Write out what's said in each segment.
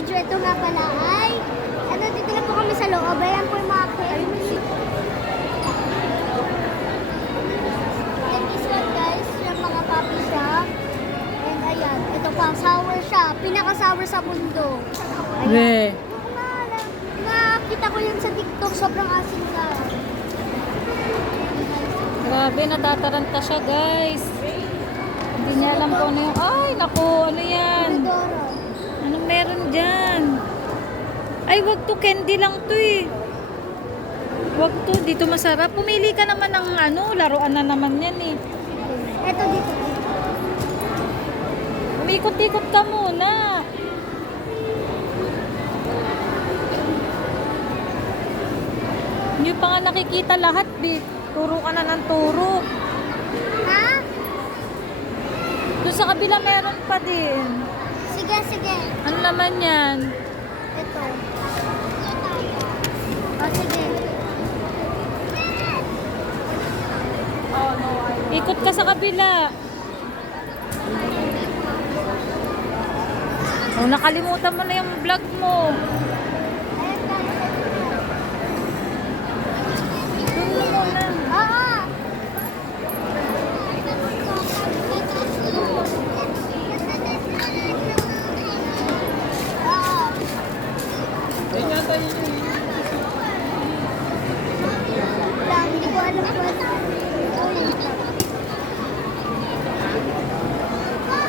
video. Ito nga pala ay, dito lang po kami sa loob. Ayan po yung mga candy. And this one guys, yung mga puppy shop. And ayan, ito pa, sour siya. Pinaka-sour sa mundo. Ayan. Nakita ko yun sa TikTok, sobrang asin ka. Grabe, natataranta siya guys. Hindi niya alam kung ano yung... Ay, naku, ano yan? Anong meron dyan? Ay, wag to, candy lang to eh. Wag to, dito masarap. Pumili ka naman ng ano, laruan na naman yan eh. Ito dito. Umikot-ikot ka muna. Hindi pa nga nakikita lahat, Bit. Turo ka na ng turo. Ha? Doon sa kabila meron pa din. Sige, sige. Ano naman yan? Ito. O, sige. Ikot ka sa kabila. Oh, nakalimutan mo na yung vlog mo. Oo. Lang, hindi ko alam kung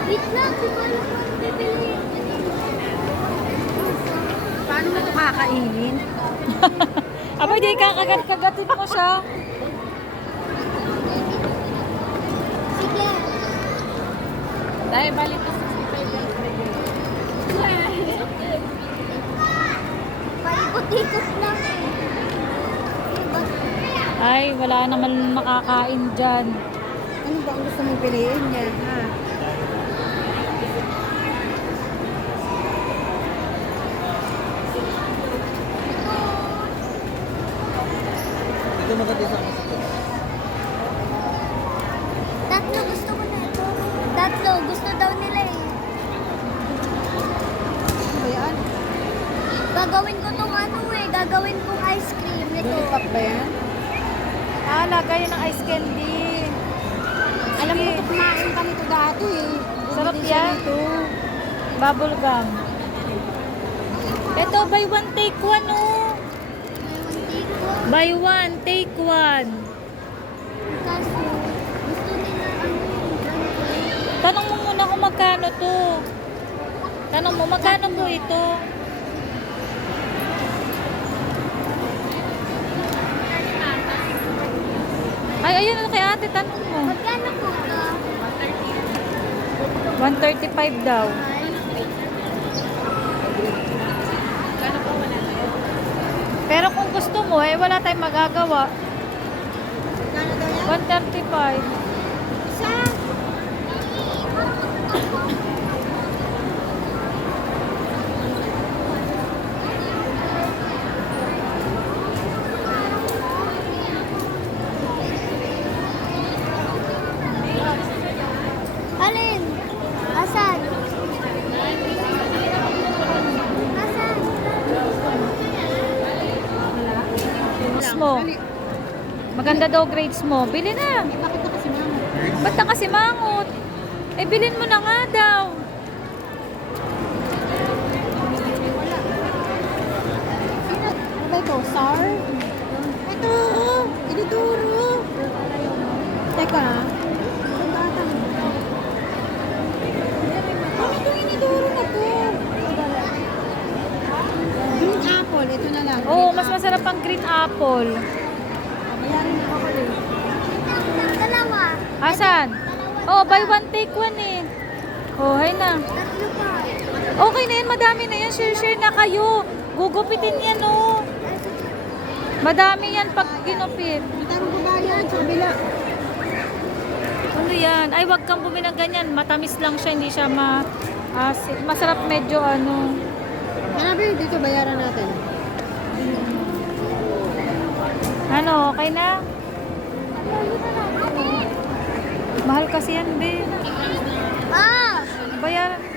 wait lang, hindi ko alam kung ano bibili. Paano mo ito kakainin? Aba, di kakagat-kagatin mo siya. Sige. Dahil balik ko sa Paikot-ikot lang eh. Ay, wala naman makakain dyan. Ano ba ang gusto mong piliin niya? Ha? Ito maganda sa akin. Tatlo gusto ko na ito. Tatlo, gusto daw nila eh. Ano yan? Gagawin ko tong ano eh, gagawin kong ice cream nito. Lollipop ba yan? Ah, lagay ng ice candy. Alam ko ito kumain kami ito dati eh. Sarap Bumili siya yan. nito. Bubble gum. Ito, buy one, take one, oh. Buy one, take one. Kaso, gusto nila ano yung Tanong mo muna kung magkano to. Tanong mo, magkano po ito? Ay, ayun na kay ate, tanong mo. magkano po ka? 135 daw. Pero kung gusto mo, eh, wala tayong magagawa. 135. Isa. Alin? Asan? Asan? Grades mo. Maganda daw grades mo. Bili na. Bakit na kasi mama? Ba't na kasi mangot? Eh, bilhin mo na nga daw. Ano ba ito? Sour? Ito! Iniduro! Teka. Ang bata. Ano itong iniduro na to? Green apple. Ito na lang. Oo, mas masarap ang green apple. Bayarin na ako eh. Dalawa. Asan? Oh, buy one, take one eh. Oh, hay na. Tatlo pa. Okay na yan, madami na yan. Share na kayo. Gugupitin yan, oh. Madami yan pag ginupit. Tarong babayan sa kabila. Ano yan? Ay, wag kang bumili ng ganyan. Matamis lang siya, hindi siya masarap medyo ano. Hanapin dito, bayaran natin. Ano, okay na? Mahal kasi yan, be. Ah! Bayaran.